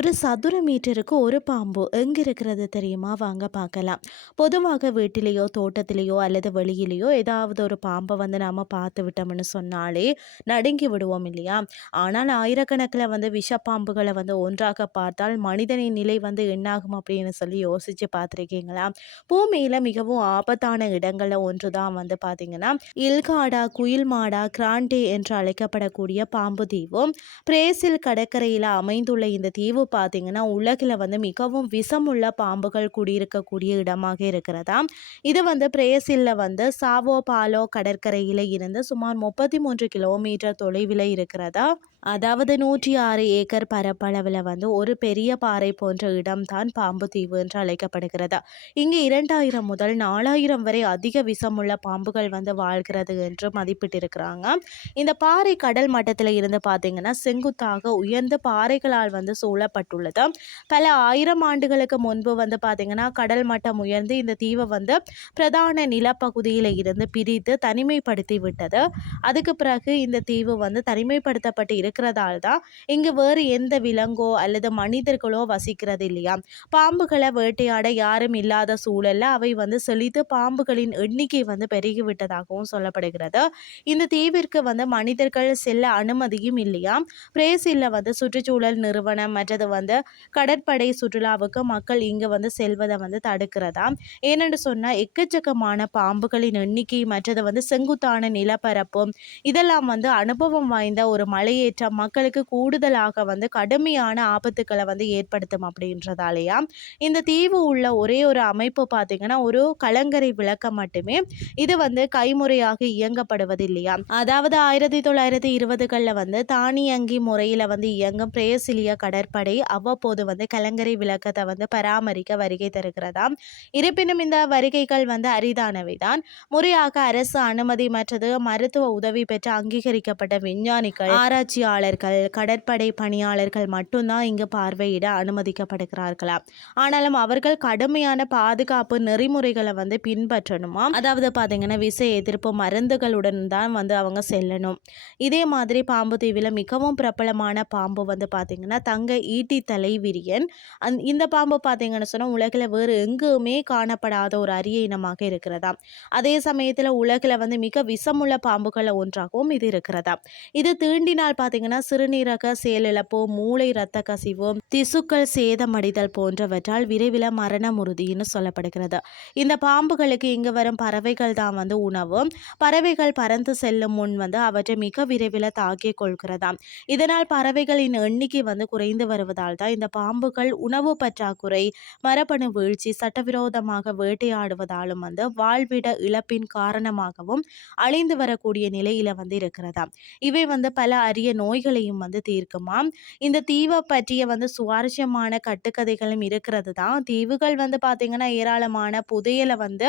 ஒரு சதுர மீட்டருக்கு ஒரு பாம்பு எங்கே இருக்கிறது தெரியுமா? வாங்க பார்க்கலாம். பொதுவாக வீட்டிலேயோ தோட்டத்திலேயோ அல்லது வெளியிலேயோ ஏதாவது ஒரு பாம்பை வந்து நாம் பார்த்து விட்டோம்னு சொன்னாலே நடுங்கி விடுவோம் இல்லையா? ஆனால் ஆயிரக்கணக்கில் வந்து விஷப்பாம்புகளை வந்து ஒன்றாக பார்த்தால் மனிதனின் நிலை வந்து என்னாகும் அப்படின்னு சொல்லி யோசிச்சு பார்த்துருக்கீங்களா? பூமியில் மிகவும் ஆபத்தான இடங்களில் ஒன்று தான் வந்து பார்த்தீங்கன்னா இல்காடா குயில் மாடா கிராண்டே என்று அழைக்கப்படக்கூடிய பாம்பு தீவும் பிரேசில் கடற்கரையில் அமைந்துள்ள இந்த தீவு பார்த்தீங்கன்னா உலகில் வந்து மிகவும் விஷமுள்ள பாம்புகள் குடியிருக்கக்கூடிய இடமாக இருக்கிறதா? இது வந்து பிரேசிலில் வந்து சாவோ பாலோ கடற்கரையில் இருந்து சுமார் முப்பத்தி மூன்று கிலோமீட்டர் தொலைவில் இருக்கிறதா? அதாவது நூற்றி ஆறு ஏக்கர் பரப்பளவில் வந்து ஒரு பெரிய பாறை போன்ற இடம்தான் பாம்பு தீவு என்று அழைக்கப்படுகிறது? இங்கு இரண்டாயிரம் முதல் நாலாயிரம் வரை அதிக விஷமுள்ள பாம்புகள் வந்து வாழ்கிறது என்று மதிப்பிட்டிருக்கிறாங்க. இந்த பாறை கடல் மட்டத்தில் இருந்து பார்த்தீங்கன்னா செங்குத்தாக உயர்ந்த பாறைகளால் வந்து சூழப்பட்டுள்ளது பல ஆயிரம் ஆண்டுகளுக்கு முன்பு வந்து பார்த்திங்கன்னா கடல் மட்டம் உயர்ந்து இந்த தீவை வந்து பிரதான நிலப்பகுதியில் இருந்து பிரித்து தனிமைப்படுத்தி விட்டது. அதுக்கு பிறகு இந்த தீவு வந்து தனிமைப்படுத்தப்பட்டு இருக்கிறதால் தான் இங்கு வேறு எந்த விலங்கோ அல்லது மனிதர்களோ வசிக்கிறது இல்லையா? பாம்புகளை வேட்டையாட யாரும் இல்லாத சூழல்ல அவை வந்து செழித்து பாம்புகளின் எண்ணிக்கை வந்து பெருகிவிட்டதாகவும் சொல்லப்படுகிறது. இந்த தீவிற்கு வந்து மனிதர்கள் செல்ல அனுமதியும் இல்லையா? பிரேசிலில் வந்து சுற்றுச்சூழல் நிறுவனம் மற்றது வந்து கடற்படை சுற்றுலாவுக்கு மக்கள் இங்கு வந்து செல்வதை வந்து தடுக்கிறதா? ஏனென்று சொன்னால் எக்கச்சக்கமான பாம்புகளின் எண்ணிக்கை மற்றது வந்து செங்குத்தான நிலப்பரப்பு இதெல்லாம் வந்து அனுபவம் வாய்ந்த ஒரு மலையேற்றம் மக்களுக்கு கூடுதலாக வந்து கடுமையான ஆபத்துக்களை வந்து ஏற்படுத்தும் அப்படின்றதாலேயா? இந்த தீவு உள்ள ஒரே ஒரு அமைப்பு பார்த்தீங்கன்னா ஒரு கலங்கரை விளக்கம் மட்டுமே இது வந்து கைமுறையாக இயங்கப்படுவது இல்லையா அதாவது ஆயிரத்தி தொள்ளாயிரத்தி இருபதுகளில் வந்து தானியங்கி முறையில் வந்து இயங்கும் பிரேசிலிய கடற்படை அவ்வப்போது வந்து கலங்கரை விளக்கத்தை வந்து பராமரிக்க வருகை தருகிறதாம். இருப்பினும் இந்த வருகைகள் வந்து அரிதானவை தான். முறையாக அரசு அனுமதி மற்றது மருத்துவ உதவி பெற்று அங்கீகரிக்கப்பட்ட விஞ்ஞானிகள் ஆராய்ச்சியாளர்கள் கடற்படை பணியாளர்கள் மட்டும்தான் இங்கு பார்வையிட அனுமதிக்கப்படுகிறார்களாம். ஆனாலும் அவர்கள் கடுமையான பாதுகாப்பு நெறிமுறைகளை வந்து பின்பற்றணுமா அதாவது பார்த்தீங்கன்னா விசை எதிர்ப்பு மருந்துகளுடன் தான் வந்து அவங்க செல்லணும். இதே மாதிரி பாம்பு தீவில் மிகவும் பிரபலமான பாம்பு வந்து பார்த்தீங்கன்னா தங்க ஈட்டி தலைவிரியன். அந் இந்த பாம்பு பார்த்தீங்கன்னு சொன்னால் உலகில் வேறு எங்குமே காணப்படாத ஒரு அரிய இனமாக இருக்கிறதா அதே சமயத்தில் உலகில் வந்து மிக விஷமுள்ள பாம்புகளை ஒன்றாகவும் இது இருக்கிறதா இது தீண்டினால் பார்த்தீங்கன்னா சிறுநீரக செயலிழப்பு மூளை இரத்த கசிவு திசுக்கள் சேதமடைதல் போன்றவற்றால் விரைவில் மரணம் உறுதின்னு சொல்லப்படுகிறது. இந்த பாம்புகளுக்கு இங்கு வரும் பறவைகள் தான் வந்து உணவு. பறவைகள் பறந்து செல்லும் முன் வந்து அவற்றை மிக விரைவில் தாக்கிக் கொள்கிறதாம். இதனால் பறவைகளின் எண்ணிக்கை வந்து குறைந்து வருவதால் தான் இந்த பாம்புகள் உணவு பற்றாக்குறை மரபணு வீழ்ச்சி சட்டவிரோதமாக வேட்டையாடுவதாலும் வந்து வாழ்விட இழப்பின் காரணமாகவும் அழிந்து வரக்கூடிய நிலையில வந்து இருக்கிறதா? இவை வந்து பல அரிய நோய்களையும் வந்து தீர்க்குமாம் இந்த தீவை பற்றிய வந்து சுவாரஸ்யமான கட்டுக்கதைகளும் இருக்கிறது தான். தீவுகள் வந்து பார்த்தீங்கன்னா ஏராளமான புதையலை வந்து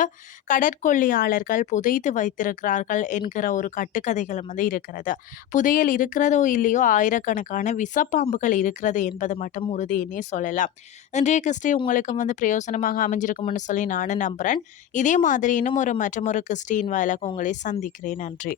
கடற்கொள்ளையாளர்கள் புதைத்து வைத்திருக்கிறார்கள் என்கிற ஒரு கட்டுக்கதைகளும் வந்து இருக்கிறது. புதையல் இருக்கிறதோ இல்லையோ ஆயிரக்கணக்கான விஷப்பாம்புகள் இருக்கிறது என்பது மட்டும் உறுதினே சொல்லலாம். இன்றைய கிறிஸ்டி உங்களுக்கு வந்து பிரயோசனமாக அமைஞ்சிருக்கும்னு சொல்லி நானும் நம்புகிறேன் இதே மாதிரி இன்னும் ஒரு மற்றொரு கிறிஸ்டின் வாயிலாக உங்களை சந்திக்கிறேன். நன்றி.